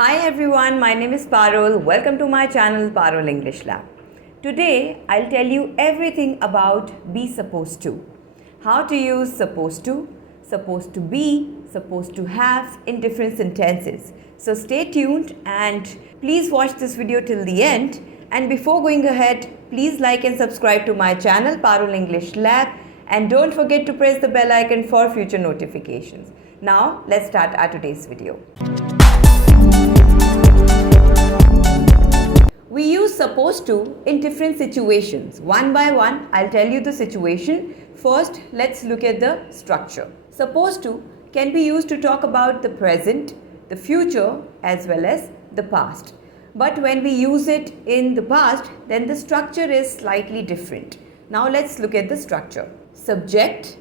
Hi everyone, my name is Parul. Welcome to my channel Parul English Lab. Today I'll tell you everything about be supposed to. How to use supposed to be, supposed to have in different sentences. So stay tuned and please watch this video till the end. And before going ahead, please like and subscribe to my channel Parul English Lab and don't forget to press the bell icon for future notifications. Now let's start our today's video. We use supposed to in different situations. One by one, I'll tell you the situation. First, let's look at the structure. Supposed to can be used to talk about the present, the future, as well as the past. But when we use it in the past, then the structure is slightly different. Now let's look at the structure. Subject,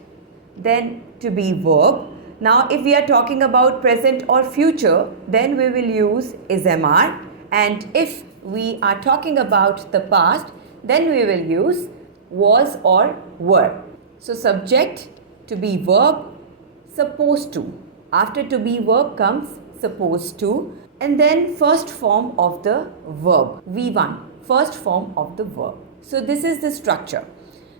then to be verb. Now if we are talking about present or future, then we will use is MR. And if we are talking about the past, then we will use was or were. So subject, to be verb, supposed to. After to be verb comes supposed to, and then first form of the verb, V1, first form of the verb. So this is the structure.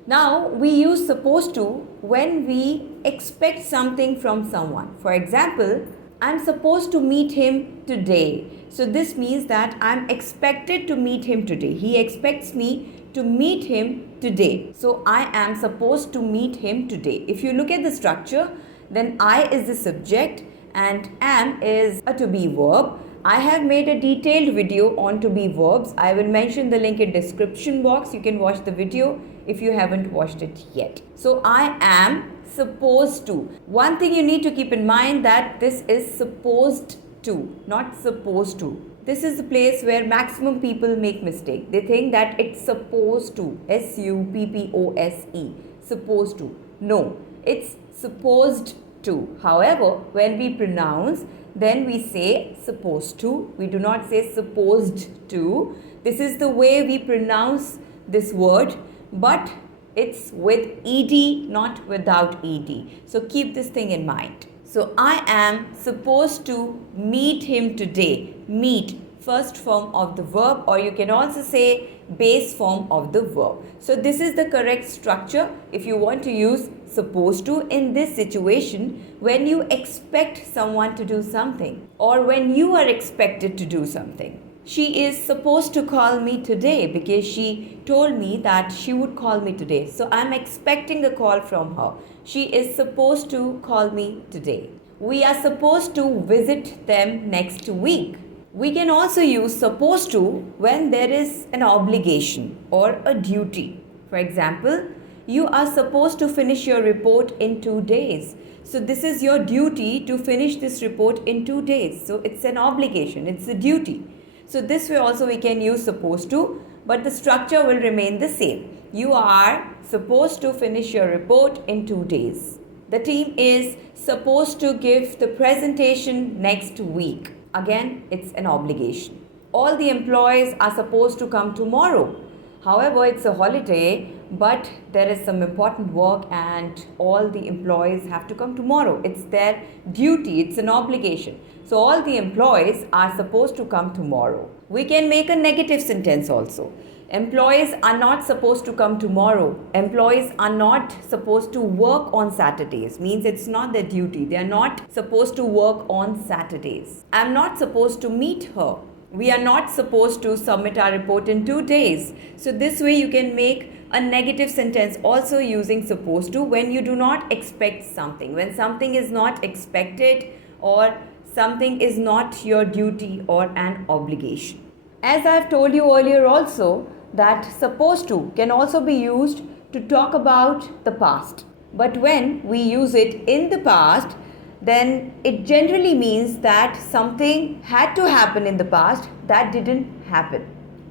Now we use supposed to when we expect something from someone. For example, I'm supposed to meet him today. So this means that I'm expected to meet him today. He expects me to meet him today. So I am supposed to meet him today. If you look at the structure, then I is the subject and am is a to be verb. I have made a detailed video on to be verbs. I will mention the link in description box. You can watch the video if you haven't watched it yet. So I am supposed to. One thing you need to keep in mind that this is supposed to, not supposed to. This is the place where maximum people make mistake. They think that it's supposed to, S-U-P-P-O-S-E, supposed to. No, it's supposed to. However, when we pronounce, then we say supposed to. We do not say supposed to. This is the way we pronounce this word, but it's with ed, not without ed. So keep this thing in mind. So I am supposed to meet him today. Meet, first form of the verb, or you can also say base form of the verb. So this is the correct structure if you want to use supposed to in this situation when you expect someone to do something or when you are expected to do something. She is supposed to call me today because she told me that she would call me today. So I'm expecting a call from her. She is supposed to call me today. We are supposed to visit them next week. We can also use supposed to when there is an obligation or a duty. For example, you are supposed to finish your report in 2 days. So this is your duty to finish this report in 2 days. So it's an obligation, it's a duty. So this way also we can use supposed to, but the structure will remain the same. You are supposed to finish your report in 2 days. The team is supposed to give the presentation next week. Again, it's an obligation. All the employees are supposed to come tomorrow. However, it's a holiday, but there is some important work and all the employees have to come tomorrow. It's their duty, it's an obligation. So all the employees are supposed to come tomorrow. We can make a negative sentence also. Employees are not supposed to come tomorrow. Employees are not supposed to work on Saturdays. Means it's not their duty. They are not supposed to work on Saturdays. I'm not supposed to meet her. We are not supposed to submit our report in 2 days. So this way you can make a negative sentence also using supposed to when you do not expect something. When something is not expected or something is not your duty or an obligation. As I've told you earlier also that supposed to can also be used to talk about the past. But when we use it in the past, then it generally means that something had to happen in the past that didn't happen.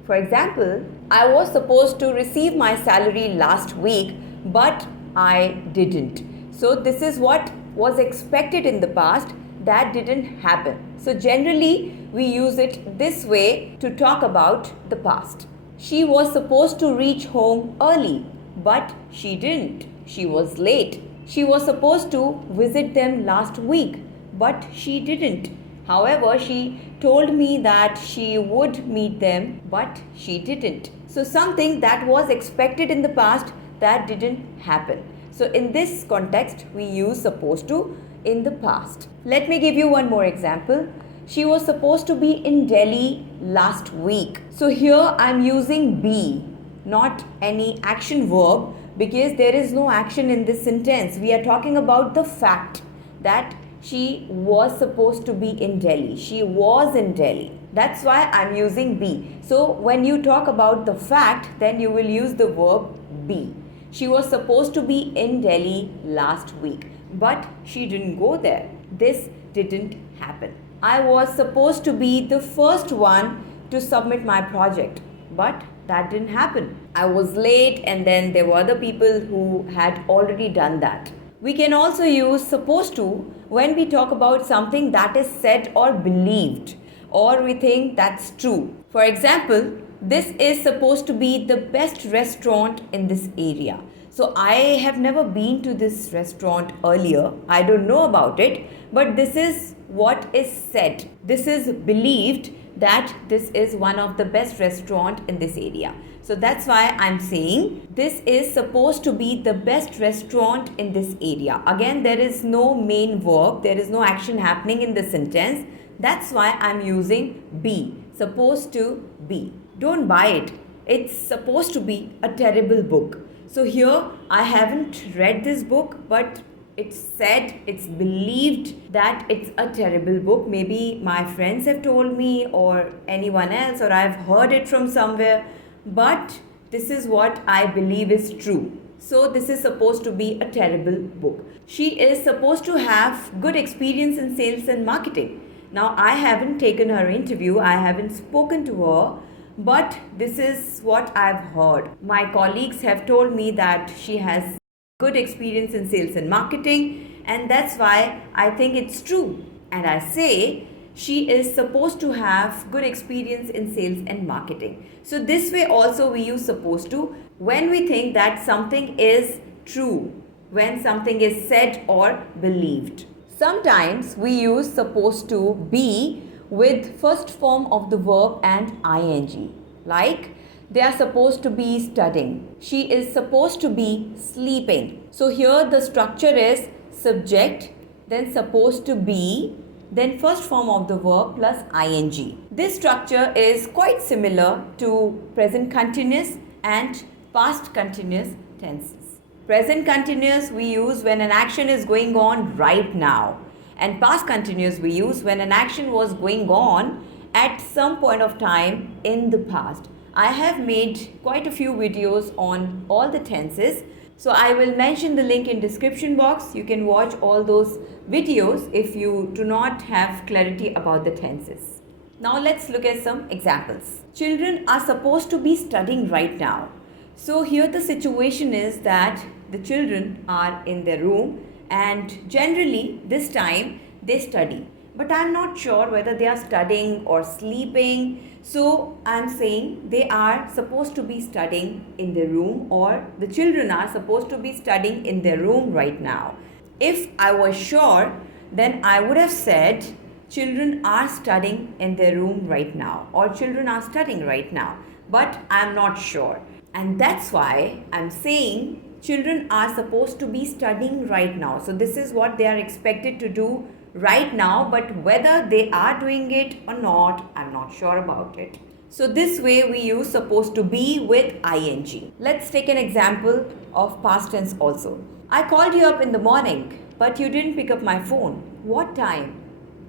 For example, I was supposed to receive my salary last week, but I didn't. So this is what was expected in the past that didn't happen. So generally we use it this way to talk about the past. She was supposed to reach home early, but she didn't. She was late. She was supposed to visit them last week, but she didn't. However, she told me that she would meet them, but she didn't. So something that was expected in the past that didn't happen. So in this context, we use supposed to in the past. Let me give you one more example. She was supposed to be in Delhi last week. So here I'm using be, not any action verb, because there is no action in this sentence. We are talking about the fact that she was supposed to be in Delhi. She was in Delhi. That's why I'm using be. So when you talk about the fact, then you will use the verb be. She was supposed to be in Delhi last week, but she didn't go there. This didn't happen. I was supposed to be the first one to submit my project, but that didn't happen. I was late, and then there were other people who had already done that. We can also use supposed to when we talk about something that is said or believed, or we think that's true. For example, this is supposed to be the best restaurant in this area. So I have never been to this restaurant earlier. I don't know about it, but this is what is said. This is believed that this is one of the best restaurant in this area. So that's why I'm saying this is supposed to be the best restaurant in this area. Again, there is no main verb. There is no action happening in the sentence. That's why I'm using be. Supposed to be. Don't buy it. It's supposed to be a terrible book. So here I haven't read this book, but it's said, it's believed that it's a terrible book. Maybe my friends have told me or anyone else, or I've heard it from somewhere. But this is what I believe is true. So this is supposed to be a terrible book. She is supposed to have good experience in sales and marketing. Now I haven't taken her interview, I haven't spoken to her, but this is what I've heard. My colleagues have told me that she has good experience in sales and marketing, and that's why I think it's true. And I say she is supposed to have good experience in sales and marketing. So this way also we use supposed to when we think that something is true, when something is said or believed. Sometimes we use supposed to be with first form of the verb and ing. Like, they are supposed to be studying. She is supposed to be sleeping. So here the structure is subject, then supposed to be, then first form of the verb plus ing. This structure is quite similar to present continuous and past continuous tenses. Present continuous we use when an action is going on right now, and past continuous we use when an action was going on at some point of time in the past. I have made quite a few videos on all the tenses, so I will mention the link in description box. You can watch all those videos if you do not have clarity about the tenses. Now let's look at some examples. Children are supposed to be studying right now. So here the situation is that the children are in their room, and generally this time they study. But I'm not sure whether they are studying or sleeping. So I'm saying they are supposed to be studying in their room, or the children are supposed to be studying in their room right now. If I was sure, then I would have said children are studying in their room right now, or children are studying right now. But I'm not sure. And that's why I'm saying children are supposed to be studying right now. So this is what they are expected to do right now, but whether they are doing it or not, I'm not sure about it. So this way we use supposed to be with ing. Let's take an example of past tense also. I called you up in the morning, but you didn't pick up my phone. What time?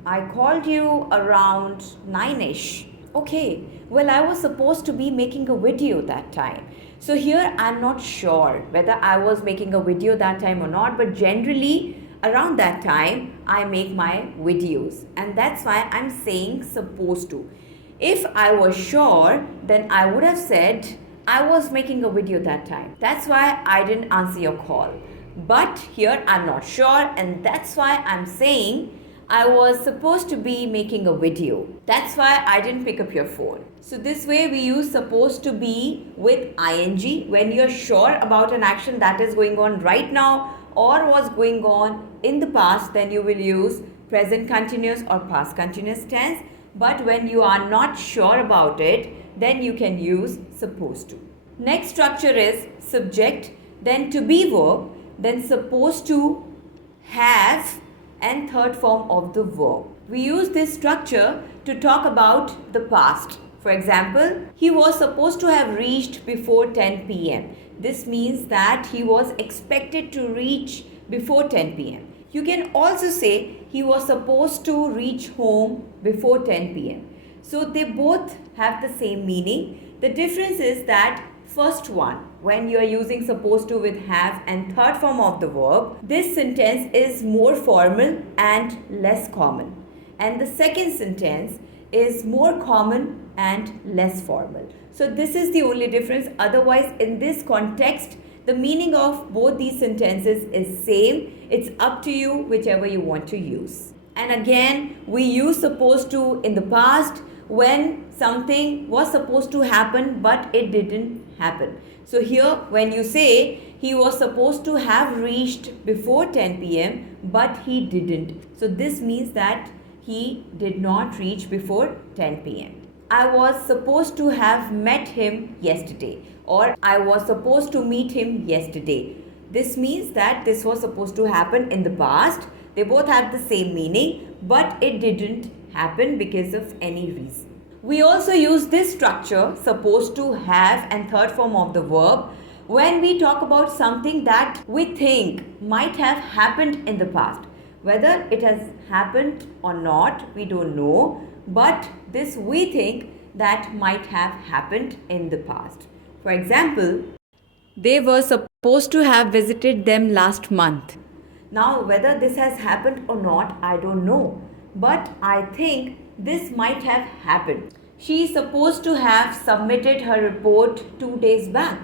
I called you around 9ish. Okay, well, I was supposed to be making a video that time. So here I'm not sure whether I was making a video that time or not, but generally around that time I make my videos, and that's why I'm saying supposed to. If I was sure, then I would have said I was making a video that time. That's why I didn't answer your call. But here I'm not sure, and that's why I'm saying I was supposed to be making a video. That's why I didn't pick up your phone. So this way we use supposed to be with ing when you're sure about an action that is going on right now or was going on in the past, then you will use present continuous or past continuous tense. But when you are not sure about it, then you can use supposed to. Next structure is subject, then to be verb, then supposed to, have, and third form of the verb. We use this structure to talk about the past. For example, he was supposed to have reached before 10 p.m. This means that he was expected to reach before 10 p.m. You can also say he was supposed to reach home before 10 p.m. So they both have the same meaning. The difference is that first one, when you are using supposed to with have and third form of the verb, this sentence is more formal and less common. And the second sentence is more common and less formal. So this is the only difference. Otherwise, in this context, the meaning of both these sentences is same. It's up to you whichever you want to use. And again, we use supposed to in the past when something was supposed to happen but it didn't happen. So here when you say he was supposed to have reached before 10 p.m. but he didn't. So this means that he did not reach before 10 p.m. I was supposed to have met him yesterday, or I was supposed to meet him yesterday. This means that this was supposed to happen in the past. They both have the same meaning, but it didn't happen because of any reason. We also use this structure, supposed to, have, and third form of the verb, when we talk about something that we think might have happened in the past. Whether it has happened or not, we don't know, but this we think that might have happened in the past. For example, they were supposed to have visited them last month. Now, whether this has happened or not, I don't know, but I think this might have happened. She is supposed to have submitted her report 2 days back.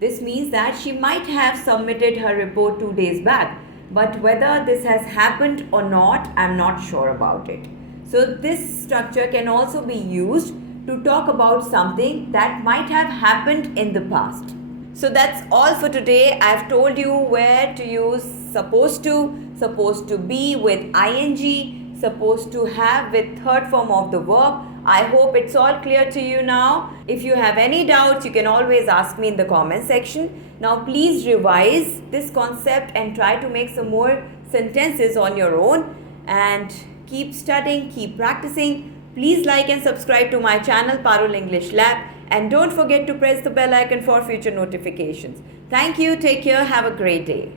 This means that she might have submitted her report 2 days back, but whether this has happened or not, I'm not sure about it. So this structure can also be used to talk about something that might have happened in the past. So that's all for today. I've told you where to use supposed to be with ing, supposed to have with third form of the verb. I hope it's all clear to you now. If you have any doubts, you can always ask me in the comment section. Now please revise this concept and try to make some more sentences on your own, and keep studying, keep practicing. Please like and subscribe to my channel Parul English Lab, and don't forget to press the bell icon for future notifications. Thank you, take care, have a great day.